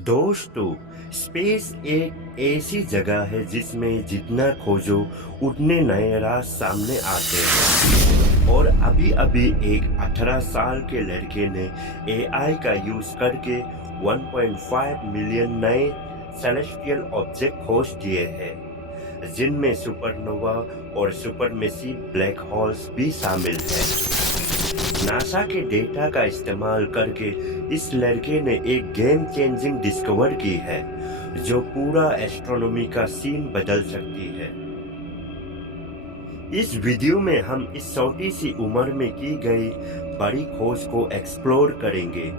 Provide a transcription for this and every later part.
दोस्तों, स्पेस एक ऐसी जगह है जिसमें जितना खोजो उतने नए राज सामने आते हैं। और अभी अभी एक 18 साल के लड़के ने एआई का यूज करके 1.5 मिलियन नए सेलेस्टियल ऑब्जेक्ट खोज दिए हैं, जिनमें सुपरनोवा और सुपरमेसिव ब्लैक होल्स भी शामिल हैं। नासा के डेटा का इस्तेमाल करके इस लड़के ने एक गेम चेंजिंग डिस्कवर की है जो पूरा एस्ट्रोनॉमी का सीन बदल सकती है। इस वीडियो में हम इस छोटी सी उम्र में की गई बड़ी खोज को एक्सप्लोर करेंगे।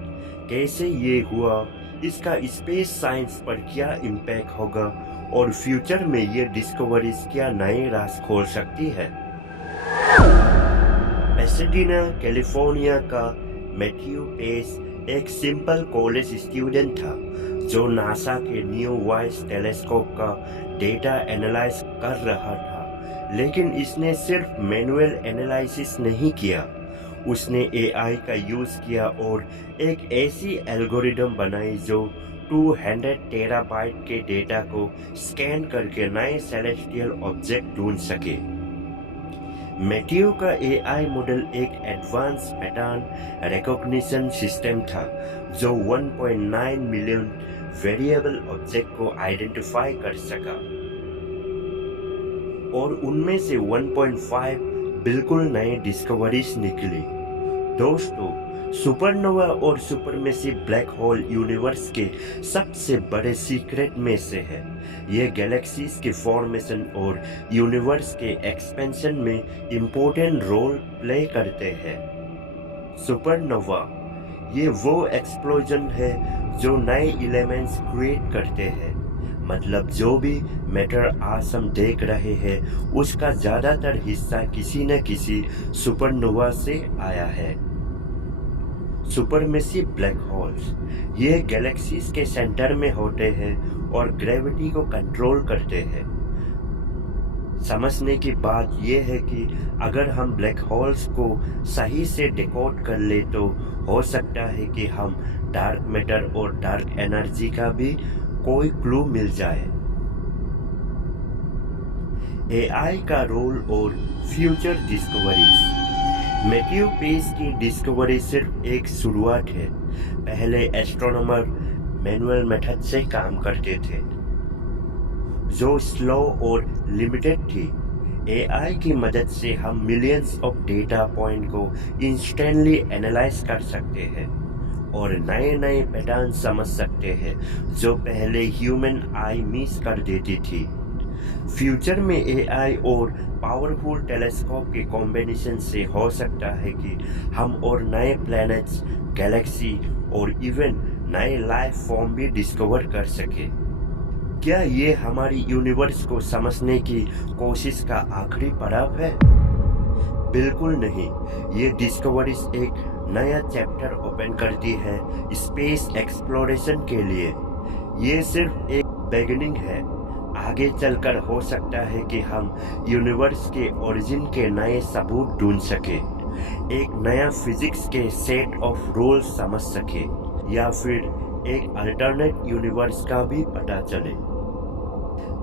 कैसे ये हुआ, इसका स्पेस साइंस पर क्या इम्पैक्ट होगा और फ्यूचर में ये डिस्कवरीज क्या नए राज खोल सकती है। पेसाडीना, कैलिफोर्निया का मैथ्यू पेस एक सिंपल कॉलेज स्टूडेंट था जो नासा के न्यू वाइस टेलीस्कोप का डेटा एनालाइज कर रहा था। लेकिन इसने सिर्फ मैनुअल एनालिसिस नहीं किया, उसने एआई का यूज किया और एक ऐसी एल्गोरिदम बनाई जो 200 टेराबाइट के डेटा को स्कैन करके नए सेलेस्टियल ऑब्जेक्ट ढूंढ सके। मैथ्यू का एआई मॉडल एक एडवांस पैटर्न रिकॉग्निशन सिस्टम था जो 1.9 मिलियन वेरिएबल ऑब्जेक्ट को आइडेंटिफाई कर सका और उनमें से 1.5 बिल्कुल नए डिस्कवरीज निकली। दोस्तों, सुपरनोवा और सुपरमेसिव ब्लैक होल यूनिवर्स के सबसे बड़े सीक्रेट में से है। ये गैलेक्सीज के फॉर्मेशन और यूनिवर्स के एक्सपेंशन में इम्पोर्टेंट रोल प्ले करते हैं। सुपरनोवा ये वो एक्सप्लोजन है जो नए एलिमेंट्स क्रिएट करते हैं, मतलब जो भी मैटर आज हम देख रहे हैं उसका ज़्यादातर हिस्सा किसी न किसी सुपरनोवा से आया है। सुपरमेसिव ब्लैक होल्स ये गैलेक्सीज के सेंटर में होते हैं और ग्रेविटी को कंट्रोल करते हैं। समझने की बात यह है कि अगर हम ब्लैक होल्स को सही से डिकोड कर ले तो हो सकता है कि हम डार्क मैटर और डार्क एनर्जी का भी कोई क्लू मिल जाए। एआई का रोल और फ्यूचर डिस्कवरीज। मैथ्यू पेस की डिस्कवरी सिर्फ एक शुरुआत है। पहले एस्ट्रोनॉमर मैनुअल मेथड से काम करते थे जो स्लो और लिमिटेड थी। एआई की मदद से हम मिलियंस ऑफ डेटा पॉइंट को इंस्टेंटली एनालाइज कर सकते हैं और नए नए पैटर्न समझ सकते हैं जो पहले ह्यूमन आई मिस कर देती थी। फ्यूचर में एआई और पावरफुल टेलीस्कोप के कॉम्बिनेशन से हो सकता है कि हम और नए प्लैनेट्स, गैलेक्सी और इवन नए लाइफ फॉर्म भी डिस्कवर कर सके। क्या ये हमारी यूनिवर्स को समझने की कोशिश का आखिरी पड़ाव है? बिल्कुल नहीं। ये डिस्कवरीज एक नया चैप्टर ओपन करती है स्पेस एक्सप्लोरेशन के लिए। ये सिर्फ एक बिगिनिंग है। आगे चलकर हो सकता है कि हम यूनिवर्स के ओरिजिन के नए सबूत ढूंढ सके, एक नया फिजिक्स के सेट ऑफ रूल्स समझ सके या फिर एक अल्टरनेट यूनिवर्स का भी पता चले।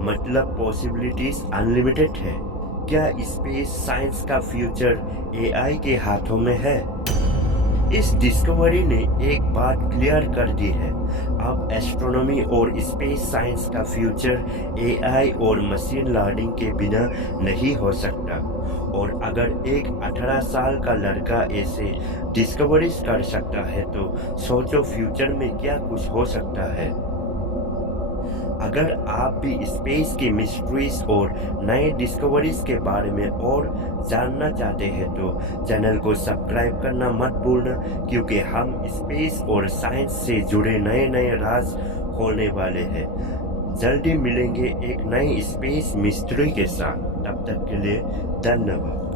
मतलब पॉसिबिलिटीज अनलिमिटेड है। क्या स्पेस साइंस का फ्यूचर एआई के हाथों में है? इस डिस्कवरी ने एक बात क्लियर कर दी है, अब एस्ट्रोनॉमी और स्पेस साइंस का फ्यूचर एआई और मशीन लर्निंग के बिना नहीं हो सकता। और अगर एक 18 साल का लड़का ऐसे डिस्कवरीज कर सकता है तो सोचो फ्यूचर में क्या कुछ हो सकता है। अगर आप भी स्पेस की मिस्ट्रीज और नए डिस्कवरीज के बारे में और जानना चाहते हैं तो चैनल को सब्सक्राइब करना मत भूलना, क्योंकि हम स्पेस और साइंस से जुड़े नए नए राज खोलने वाले हैं। जल्दी मिलेंगे एक नई स्पेस मिस्ट्री के साथ। तब तक के लिए धन्यवाद।